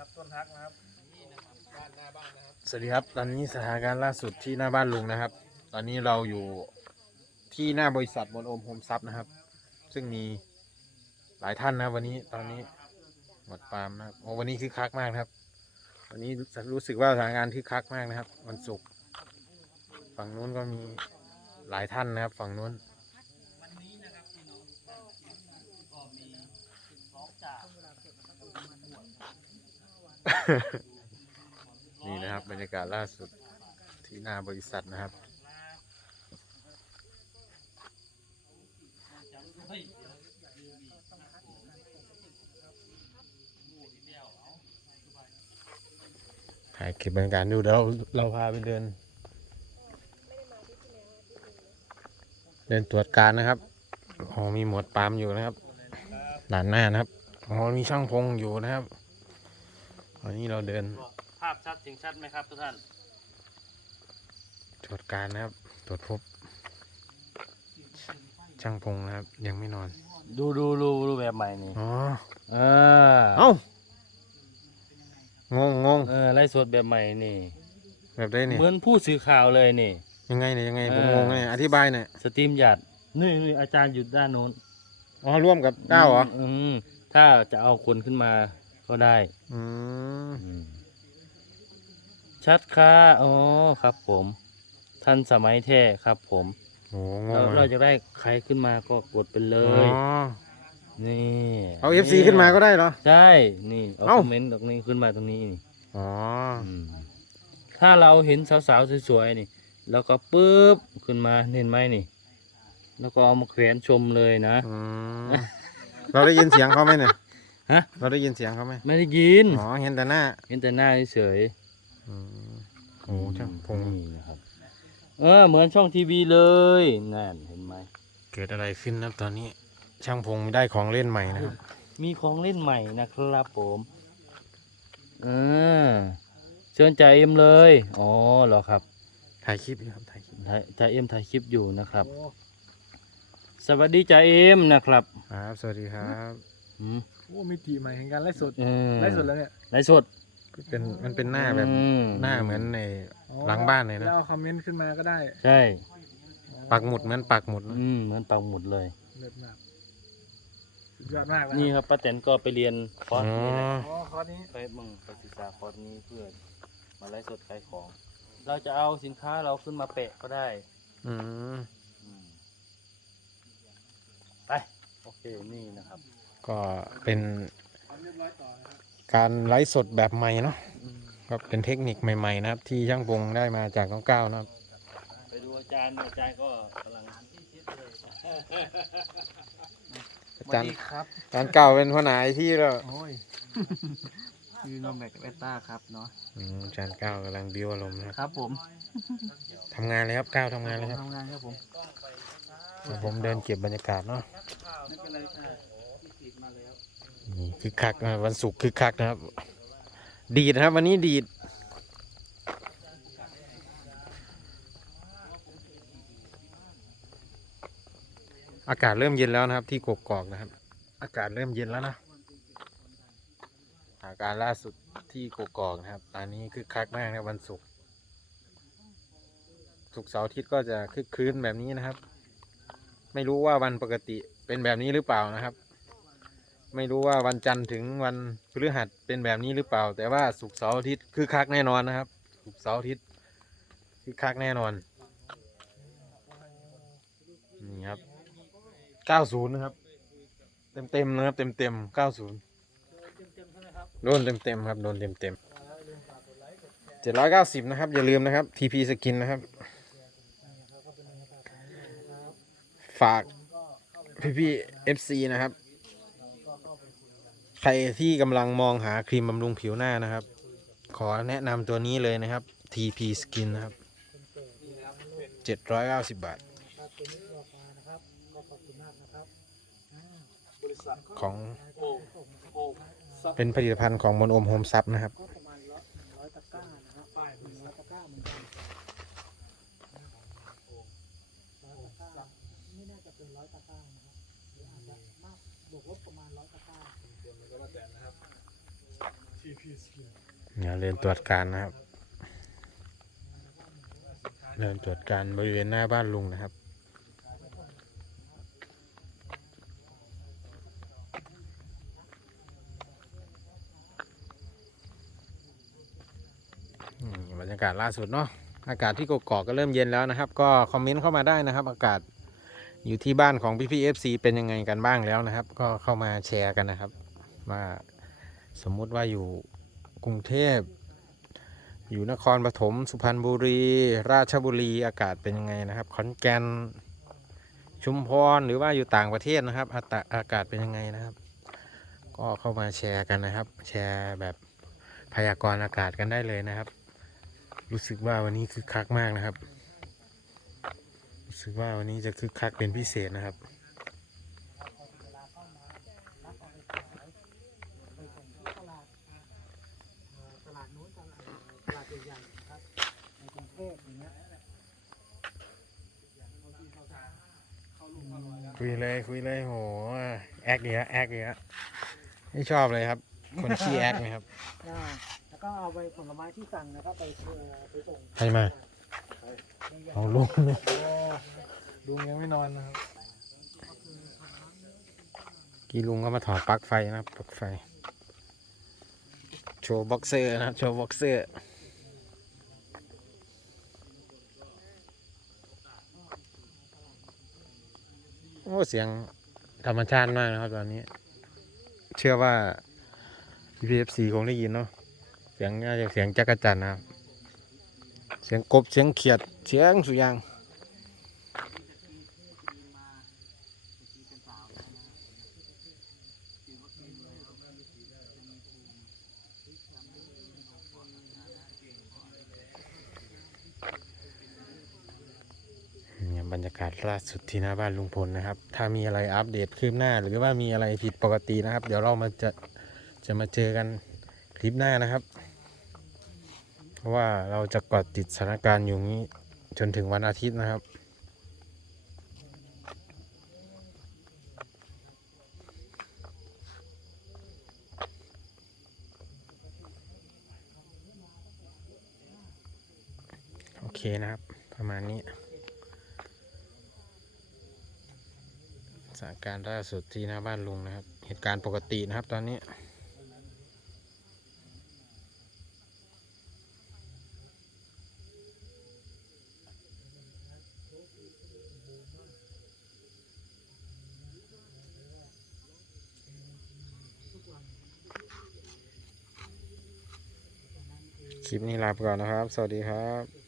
นะครับต้นฮักนะครับบ้านหน้าบ้านนะครับสวัสดีครับ ตอนนี้สถานการณ์ล่าสุดที่หน้าบ้านลุงนะครับ ตอนนี้เราอยู่ที่หน้าบริษัทมนโอมโฮมซับนะครับ ซึ่งมีหลายท่านนะวันนี้ตอนนี้หมดปามนะครับโอ้วันนี้คือคักมากนะครับ วันนี้รู้สึกว่าสถานการณ์คือคักมากนะครับวันศุกร์ฝั่งนู้นก็มีหลายท่านนะครับ ฝั่งนี้นะครับพี่น้องก็มีร้องจาก นี่นะครับบรรยากาศล่าสุดที่หน้าบริษัทนะครับ ถ่ายคลิปบรรยากาศดูเดี๋ยวเราเราพาไปเดิน เดินตรวจการนะครับอ๋อมีหมวดปามอยู่นะครับด่านหน้านะครับอ๋อมีช่างพงอยู่นะครับ ตอนนี้เราเดิน ภาพชัดถึงชัดไหมครับทุกท่านตรวจการนะครับ ตรวจพบ ช่างพงนะครับ ยังไม่นอน ดูดูดูดูแบบใหม่นี่อ๋อเออเอ้างงงงเออไล่สดแบบใหม่นี่ แบบได้เนี่ยเหมือนผู้สื่อข่าวเลยนี่ ยังไงเนี่ยยังไงผมเอองงเนี่ยอธิบายหน่อยสตรีมหยัดนี่นี่อาจารย์อยู่ด้านโน้นอ๋อร่วมกับเก้าเหรออืมถ้าจะเอาคนขึ้นมา ก็ได้อืมอืมชัดค่ะอ๋อครับ ผม ทันสมัยแท้ครับ ผมโอ้งเรางเราจะได้ใครขึ้นมาก็กดไปเลอ๋อย นี่เอาเอฟซีขึ้นมาก็ได้เหรอ ใช่นี่เอาเอ้าคอมเมนต์ตรงนี้ขึ้นมาตรงนี้นี่อ๋อมถ้าเราเห็นสาวๆสวยๆนี่ แล้วก็ปุ๊บขึ้นมาเห็นไหมนี่ แล้วก็เอามาแขวนชมเลยนะ อืมเราได้ยินเสียงเขาไหมเนี่ย ฮะ เราได้ยินเสียงเขาไหมไม่ได้ยิน อ๋อเห็นแต่หน้าเห็นแต่หน้าเฉยอืมๆโอ้ช่างพงนี่นะครับ เออ เหมือนช่องทีวีเลยนั่นเห็นไหมเกิดอะไรขึ้นนะครับตอนนี้ ช่างพงได้ของเล่นใหม่นะครับ มีของเล่นใหม่นะครับผมเออเชิญจ่าเอ็มเลย อ๋อเหรอครับถ่ายคลิปอยู่ครับถ่ายคลิปถ่ายจ่าเอ็มถ่ายคลิปอยู่นะครับ สวัสดีจ่าเอ็มนะครับ ครับ สวัสดีครับ อืม โอ้มีทีใหม่แห่งการไล่สดเออไล่สดแล้วเนี่ยไลฟ์สดเป็นมันเป็นหน้าแบบอืมหน้าเหมือนใน อ๋อหลังบ้านเลยนะ แล้วเอาคอมเมนต์ขึ้นมาก็ได้ใช่ปักหมุดเหมือนปักหมุดนะอืมเหมือนปังหมุดเลย เลิศมากสุดยอดมากแล้วนี่ครับป้าแตนก็ไปเรียนคออ๋ร์สอนี้แหละอ๋อคอร์สนี้ไปมึงไปศึกษาคอร์สนี้เพื่อมาไลฟ์สดขายของ เราจะเอาสินค้าเราขึ้นมาแปะก็ได้ อืม อืมไป โอเค นี่นะครับ ก็เป็นการไลฟ์สดแบบใหม่เนาะก็เป็นเทคนิคใหม่ๆนะครับ ที่ช่างพงได้มาจากน้องก้าวนะครับไปดูอาจารย์อาจารย์ก็กำลังอาจารย์ครับอาจารย์เก่าเป็นหัวหน้าไอที่แล้วโอ้ยคือโนแบกเวต้าครับเนาะอืมอาจารย์ก้าวกำลังบิวอารมณ์นะครับครับผมทำงานเลยครับก้าวทำงานเลยครับทำงานครับผมเดี๋ยวผมเดินเก็บบรรยากาศเนาะ คือคักนะวันศุกร์คือคักนะครับ ดีดนะครับ วันนี้ดีดอากาศเริ่มเย็นแล้วนะครับ ที่กกอกนะครับ อากาศเริ่มเย็นแล้วนะอาการล่าสุดที่กกอกนะครับตอนนี้คือคักมากนะวันศุกร์ศุกร์เสาร์อาทิตย์ก็จะคึกคืนแบบนี้นะครับ ไม่รู้ว่าวันปกติเป็นแบบนี้หรือเปล่านะครับ ไม่รู้ว่าวันจันทร์ถึงวันพฤหัสเป็นแบบนี้หรือเปล่า แต่ว่าศุกร์เสาร์อาทิตย์คือคักแน่นอนนะครับศุกร์เสาร์อาทิตย์คือคักแน่นอนนี่ครับ90นะครับ เต็มเต็มนะครับ เต็มเต็มๆ90โดนเต็มเต็มครับโดนเต็มเต็มเจ็ดร้อยเก้าสิบนะครับ อย่าลืมนะครับ TP สกินนะครับ ฝากพี่พี่ๆ FC นะครับ ใครที่กำลังมองหาครีมบำรุงผิวหน้านะครับ ขอแนะนำตัวนี้เลยนะครับ TP Skin นะครับ 790 บาท ของเป็นผลิตภัณฑ์ของมนโอมโฮมซับนะครับทีเนี่ย เนี่ยเรียนตรวจการนะครับเดินตรวจการบริเวณหน้าบ้านลุงนะครับอืมบรรยากาศล่าสุดเนาะอากาศที่กกอกก็เริ่มเย็นแล้วนะครับ ก็คอมเมนต์เข้ามาได้นะครับ อากาศอยู่ที่บ้านของพี่พีเอฟซีเป็นยังไงกันบ้างแล้วนะครับ ก็เข้ามาแชร์กันนะครับ ว่าสมมุติว่าอยู่กรุงเทพ อยู่นครปฐมสุพรรณบุรี ราชบุรีอากาศเป็นยังไงนะครับ ขอนแก่นชุมพรหรือว่าอยู่ต่างประเทศนะครับอากาศอากาศเป็นยังไงนะครับ ก็เข้ามาแชร์กันนะครับ แชร์แบบพยากรณ์อากาศกันได้เลยนะครับ รู้สึกว่าวันนี้คึกคักมากนะครับ รู้สึกว่าวันนี้จะคึกคักเป็นพิเศษนะครับ ตลาดนู้นตลาดตลาดใหญ่ๆครับใน กรุงเทพอย่างเงี้ยคุยเลยคุยเลยโหแอคเยอะแอคเยอะไม่ชอบเลยครับ คนขี้แอคนะครับอ่าแล้วก็เอาไปผลไม้ที่สั่งนะครับไปเอ่อไปส่งใครมาเอาลุงเนี่ยลุงยังไม่นอนนะครับกี่ลุงก็มาถอดปลั๊กไฟนะครับปลั๊กไฟ โชว์บ็อกเซอร์นะครับโชว์บ็อกเซอร์ อ้เสียงธรรมชาติมากนะครับตอนนี้ เชื่อว่า PFC คงได้ยินเนาะเสียงน่าจะเสียงจักรจันนะครับ เสียงกบเสียงเขียดเสียงสุยางเนี่ย บรรยากาศล่าสุดที่หน้าบ้านลุงพลนะครับ ถ้ามีอะไรอัปเดตคืบหน้า หรือว่ามีอะไรผิดปกตินะครับ เดี๋ยวเรามาจะจะมาเจอกันคลิปหน้านะครับ เพราะว่าเราจะกาะติดสถานการณ์อยู่นี้จนถึงวันอาทิตย์นะครับโอเคนะครับ ประมาณนี้ สถานการณ์ล่าสุดที่หน้าบ้านลุงนะครับ เหตุการณ์ปกตินะครับตอนนี้คลิปนี้ลาไปก่อนนะครับ สวัสดีครับ